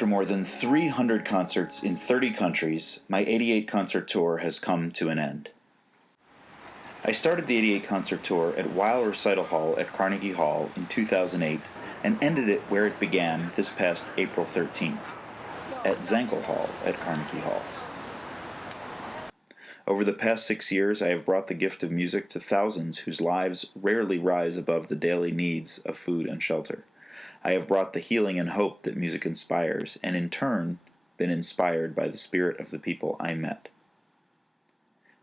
After more than 300 concerts in 30 countries, my 88 concert tour has come to an end. I started the 88 concert tour at Weill Recital Hall at Carnegie Hall in 2008 and ended it where it began this past April 13th, at Zankel Hall at Carnegie Hall. Over the past 6 years, I have brought the gift of music to thousands whose lives rarely rise above the daily needs of food and shelter. I have brought the healing and hope that music inspires, and in turn, been inspired by the spirit of the people I met.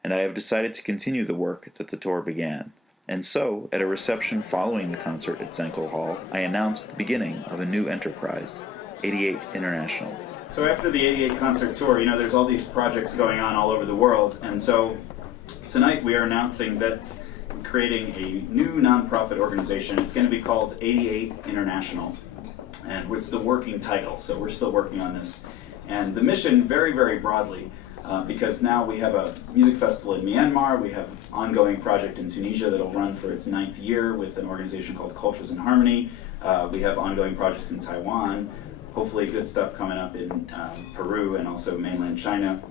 And I have decided to continue the work that the tour began. And so, at a reception following the concert at Zankel Hall, I announced the beginning of a new enterprise, 88 International. So after the 88 concert tour, there's all these projects going on all over the world, and so tonight we are announcing that we're creating a new nonprofit organization. It's going to be called 88 International, and it's the working title, so we're still working on this. And the mission, very, very broadly, because now we have a music festival in Myanmar, we have an ongoing project in Tunisia that'll run for its 9th year with an organization called Cultures in Harmony. We have ongoing projects in Taiwan, hopefully good stuff coming up in Peru and also mainland China.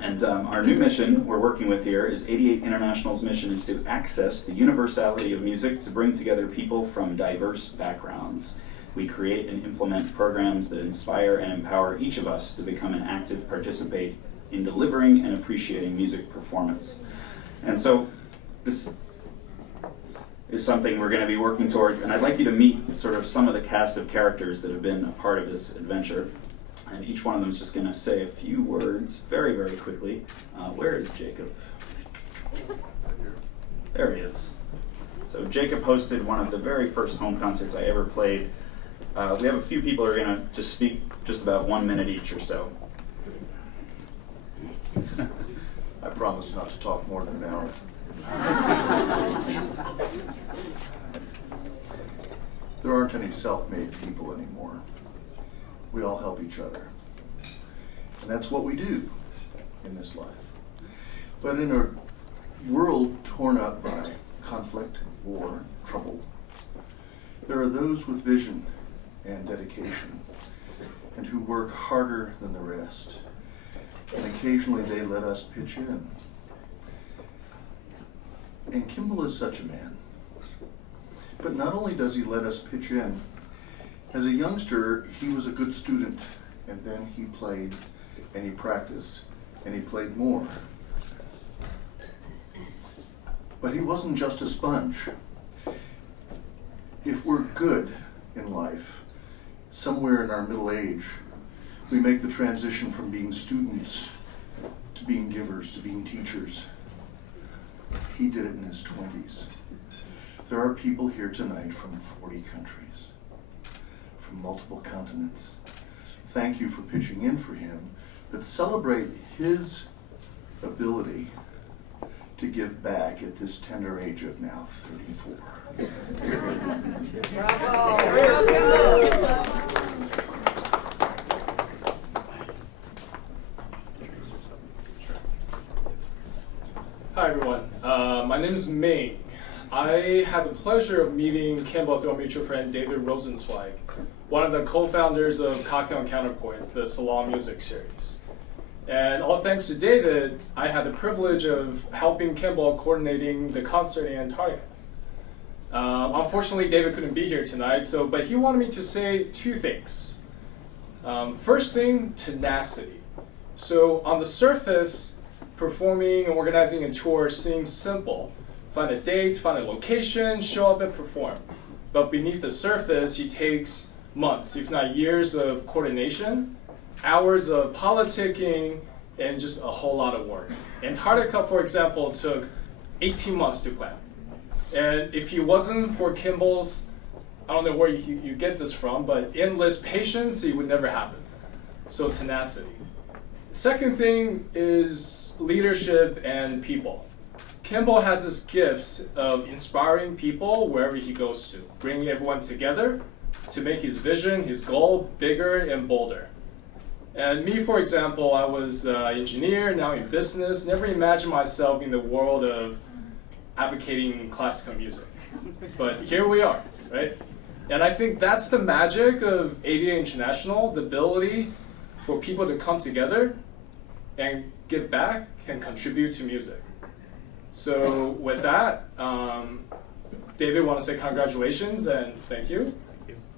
And our new mission we're working with here is 88 International's mission is to access the universality of music to bring together people from diverse backgrounds. We create and implement programs that inspire and empower each of us to become an active participant in delivering and appreciating music performance. And so this is something we're going to be working towards, and I'd like you to meet sort of some of the cast of characters that have been a part of this adventure. And each one of them is just going to say a few words very, very quickly. Where is Jacob? There he is. So Jacob hosted one of the very first home concerts I ever played. We have a few people who are going to just speak just about 1 minute each or so. I promise not to talk more than an hour. There aren't any self-made people anymore. We all help each other. And that's what we do in this life. But in a world torn up by conflict, war, trouble, there are those with vision and dedication and who work harder than the rest. And occasionally they let us pitch in. And Kimball is such a man. But not only does he let us pitch in, as a youngster, he was a good student, and then he played, and he practiced, and he played more. But he wasn't just a sponge. If we're good in life, somewhere in our middle age, we make the transition from being students to being givers, to being teachers. He did it in his 20s. There are people here tonight from 40 countries. Multiple continents. Thank you for pitching in for him, but celebrate his ability to give back at this tender age of now 34. Bravo! Bravo! Hi everyone, my name is Ming. I had the pleasure of meeting Kimball through a mutual friend, David Rosenzweig, one of the co-founders of Cocktail Counterpoints, the Salon music series. And all thanks to David, I had the privilege of helping Kimball coordinating the concert in Antarctica. Unfortunately, David couldn't be here tonight, but he wanted me to say 2 things. First thing, tenacity. So on the surface, performing and organizing a tour seems simple. Find a date, find a location, show up and perform. But beneath the surface, it takes months, if not years of coordination, hours of politicking, and just a whole lot of work. Antarctica, for example, took 18 months to plan. And if it wasn't for Kimball's, I don't know where you get this from, but endless patience, it would never happen. So tenacity. Second thing is leadership and people. Kimball has this gift of inspiring people wherever he goes to, bringing everyone together to make his vision, his goal, bigger and bolder. And me, for example, I was an engineer, now in business, never imagined myself in the world of advocating classical music. But here we are, right? And I think that's the magic of ADA International, the ability for people to come together and give back and contribute to music. So with that, David, want to say congratulations and thank you.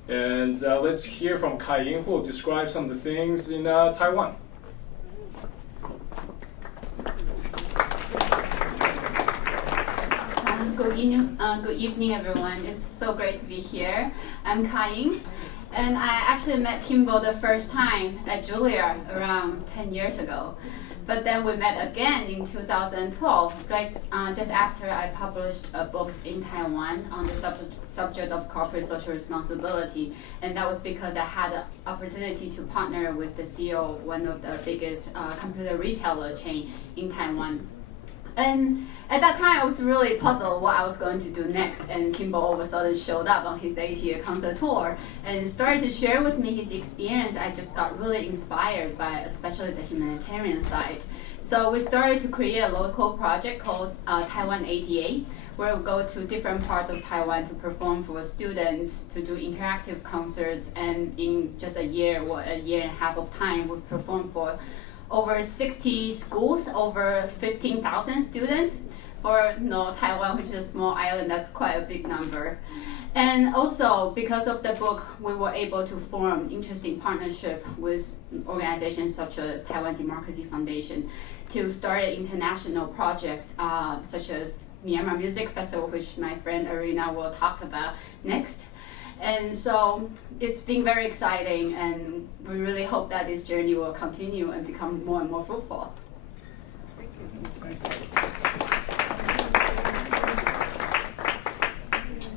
And let's hear from Kai-Yin, who will describe some of the things in Taiwan. Good evening, everyone. It's so great to be here. I'm Kai-Yin, and I actually met Kimball the first time at Juilliard around 10 years ago. But then we met again in 2012, right just after I published a book in Taiwan on the subject of corporate social responsibility. And that was because I had the opportunity to partner with the CEO of one of the biggest computer retailer chain in Taiwan. And at that time, I was really puzzled what I was going to do next. And Kimball all of a sudden showed up on his 80th concert tour and started to share with me his experience. I just got really inspired by especially the humanitarian side. So we started to create a local project called Taiwan 88, where we go to different parts of Taiwan to perform for students, to do interactive concerts. And in just a year or a year and a half of time, we performed for over 60 schools, over 15,000 students. For Taiwan, which is a small island, that's quite a big number. And also, because of the book, we were able to form interesting partnership with organizations such as Taiwan Democracy Foundation to start international projects such as Myanmar Music Festival, which my friend Arena will talk about next. And so it's been very exciting, and we really hope that this journey will continue and become more and more fruitful.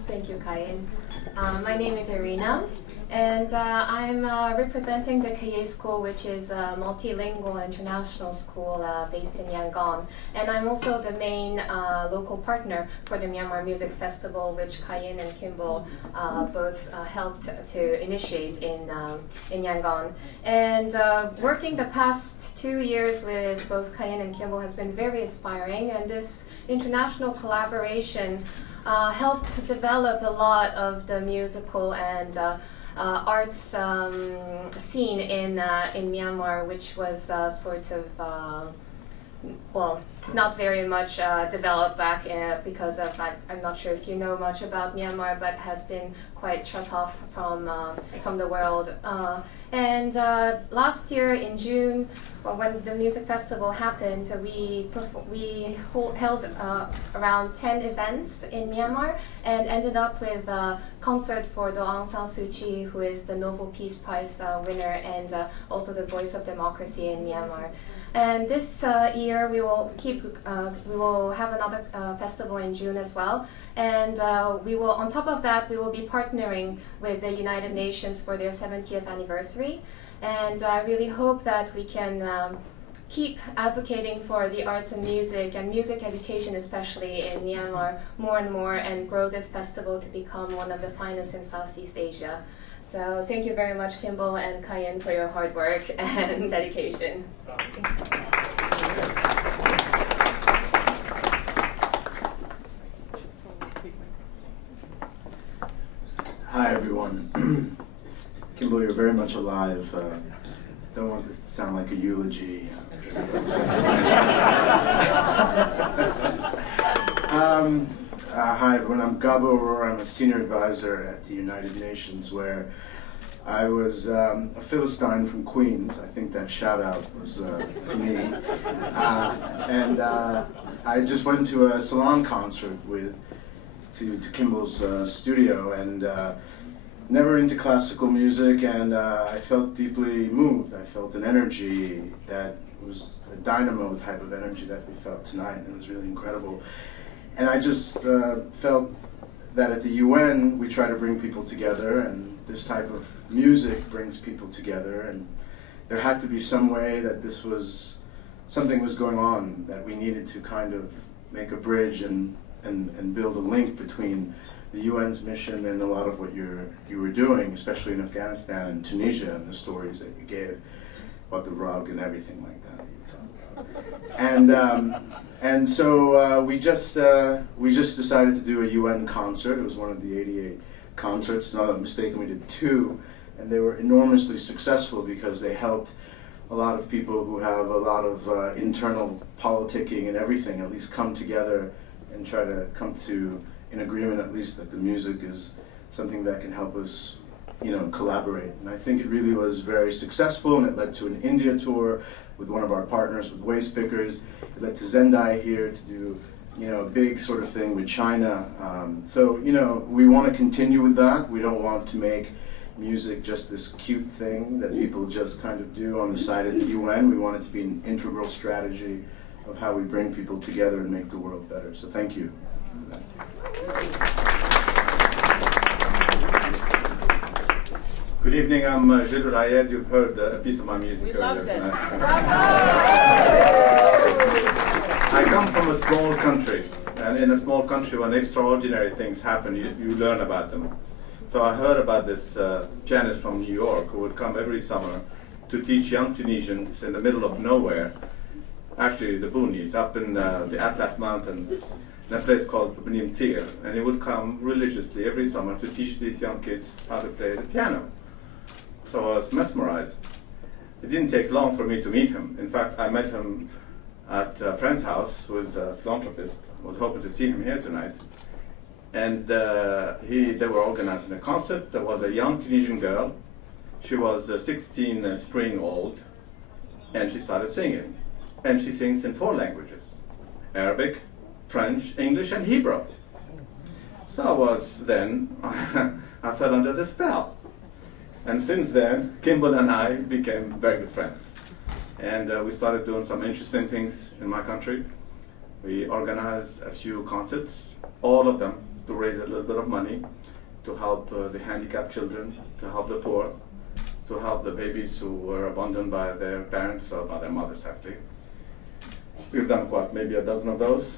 Thank you, Kai-Yin. My name is Irina, and I'm representing the KA School, which is a multilingual international school based in Yangon. And I'm also the main local partner for the Myanmar Music Festival, which Kai-Yin and Kimball both helped to initiate in Yangon. And working the past 2 years with both Kai-Yin and Kimball has been very inspiring, and this international collaboration helped develop a lot of the musical and arts scene in Myanmar, which was sort of not very much developed back because of I'm not sure if you know much about Myanmar, but has been quite shut off from the world. And last year in June, when the music festival happened, we held around 10 events in Myanmar and ended up with a concert for Aung San Suu Kyi, who is the Nobel Peace Prize winner and also the voice of democracy in Myanmar. And this year we will have another festival in June as well. And on top of that, we will be partnering with the United Nations for their 70th anniversary. And I really hope that we can keep advocating for the arts and music education, especially in Myanmar, more and more, and grow this festival to become one of the finest in Southeast Asia. So thank you very much, Kimball and Kai-Yin, for your hard work and dedication. Hi, everyone. Kimball, you're very much alive. Don't want this to sound like a eulogy. Hi, everyone. I'm Gabo Aurora. I'm a senior advisor at the United Nations, where I was a Philistine from Queens. I think that shout out was to me. And I just went to a salon concert to Kimball's studio, and never into classical music, and I felt deeply moved. I felt an energy that was a dynamo type of energy that we felt tonight, and it was really incredible. And I just felt that at the UN we try to bring people together, and this type of music brings people together, and there had to be some way that something was going on, that we needed to kind of make a bridge and build a link between the UN's mission and a lot of what you were doing, especially in Afghanistan and Tunisia, and the stories that you gave about the rug and everything like that you talked about. And so we just decided to do a UN concert. It was one of the 88 concerts. Not a mistake, we did 2, and they were enormously successful because they helped a lot of people who have a lot of internal politicking and everything at least come together and try to come to an agreement at least that the music is something that can help us, you know, collaborate. And I think it really was very successful, and it led to an India tour with one of our partners, with Waste Pickers. It led to Zendai here to do, you know, a big sort of thing with China. So, you know, we want to continue with that. We don't want to make music just this cute thing that people just kind of do on the side at the UN. We want it to be an integral strategy of how we bring people together and make the world better. So thank you. Good evening, I'm Gilles Rayed. You've heard a piece of my music earlier tonight. I come from a small country, and in a small country when extraordinary things happen, you learn about them. So I heard about this pianist from New York who would come every summer to teach young Tunisians in the middle of nowhere, actually the boonies, up in the Atlas Mountains, in a place called Benimtir. And he would come religiously every summer to teach these young kids how to play the piano. So I was mesmerized. It didn't take long for me to meet him. In fact, I met him at a friend's house who is a philanthropist. I was hoping to see him here tonight. And they were organizing a concert. There was a young Tunisian girl. She was 16 spring old, and she started singing. And she sings in 4 languages: Arabic, French, English, and Hebrew. So I fell under the spell. And since then, Kimball and I became very good friends. And we started doing some interesting things in my country. We organized a few concerts, all of them to raise a little bit of money, to help the handicapped children, to help the poor, to help the babies who were abandoned by their parents or by their mothers, actually. We've done maybe a dozen of those.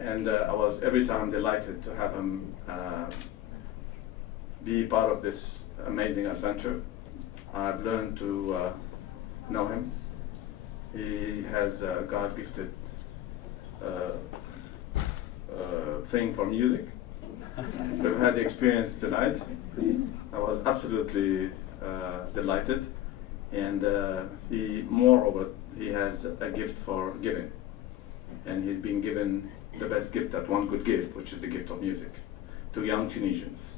And I was every time delighted to have him be part of this amazing adventure. I've learned to know him. He has a God-gifted thing for music. So we had the experience tonight. I was absolutely delighted. And moreover, he has a gift for giving. And he's been given the best gift that one could give, which is the gift of music, to young Tunisians.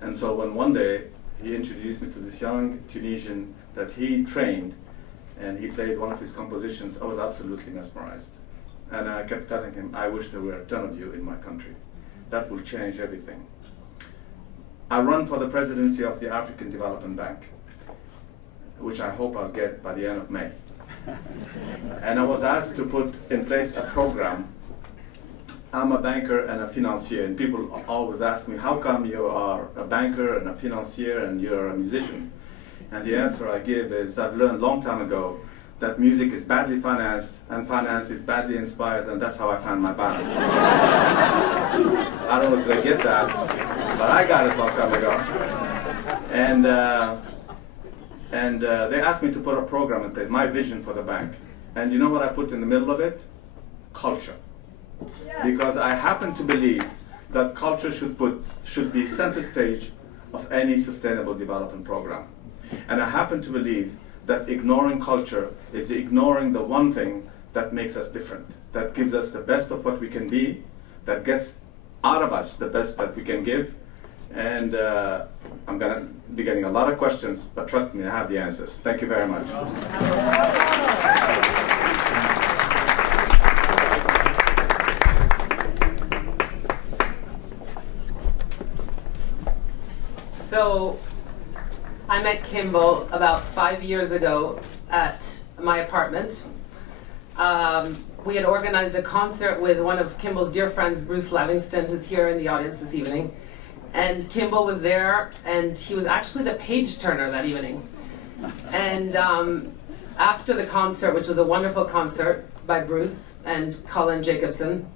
And so when one day he introduced me to this young Tunisian that he trained, and he played one of his compositions, I was absolutely mesmerized. And I kept telling him, I wish there were 10 of you in my country. That will change everything. I run for the presidency of the African Development Bank, which I hope I'll get by the end of May. And I was asked to put in place a program. I'm a banker and a financier, and people always ask me, how come you are a banker and a financier and you're a musician? And the answer I give is, I've learned a long time ago that music is badly financed and finance is badly inspired, and that's how I found my balance. I don't know if they get that, but I got it a long time ago. And they asked me to put a program in place, my vision for the bank. And you know what I put in the middle of it? Culture. Yes. Because I happen to believe that culture should be center stage of any sustainable development program. And I happen to believe that ignoring culture is ignoring the one thing that makes us different, that gives us the best of what we can be, that gets out of us the best that we can give. And I'm going to be getting a lot of questions, but trust me, I have the answers. Thank you very much. So I met Kimball about 5 years ago at my apartment. We had organized a concert with one of Kimball's dear friends, Bruce Livingston, who's here in the audience this evening. And Kimball was there, and he was actually the page turner that evening. And after the concert, which was a wonderful concert by Bruce and Colin Jacobson,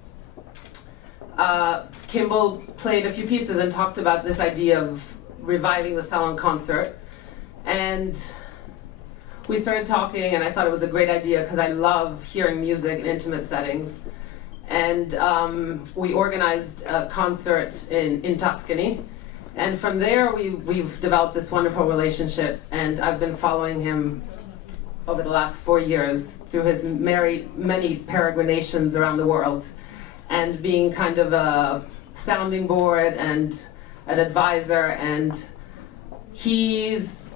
Kimball played a few pieces and talked about this idea of reviving the salon concert. And we started talking, and I thought it was a great idea because I love hearing music in intimate settings. And we organized a concert in Tuscany, And from there, we've developed this wonderful relationship, and I've been following him over the last 4 years through his many peregrinations around the world, and being kind of a sounding board and an advisor. And he's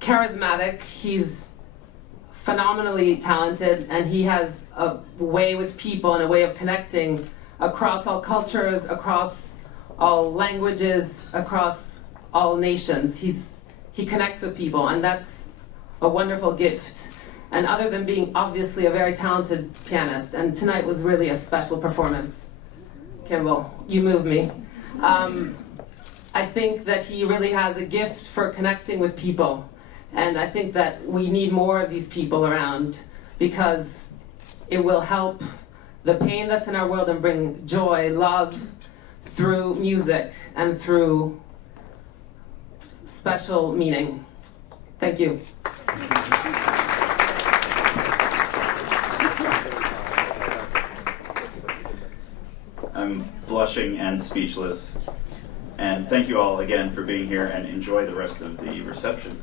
charismatic, he's phenomenally talented, and he has a way with people and a way of connecting across all cultures, across all languages, across all nations. He connects with people, and that's a wonderful gift. And other than being obviously a very talented pianist, and tonight was really a special performance. Kimball, you move me. I think that he really has a gift for connecting with people. And I think that we need more of these people around, because it will help the pain that's in our world and bring joy, love, through music and through special meaning. Thank you. I'm blushing and speechless. And thank you all again for being here, and enjoy the rest of the reception.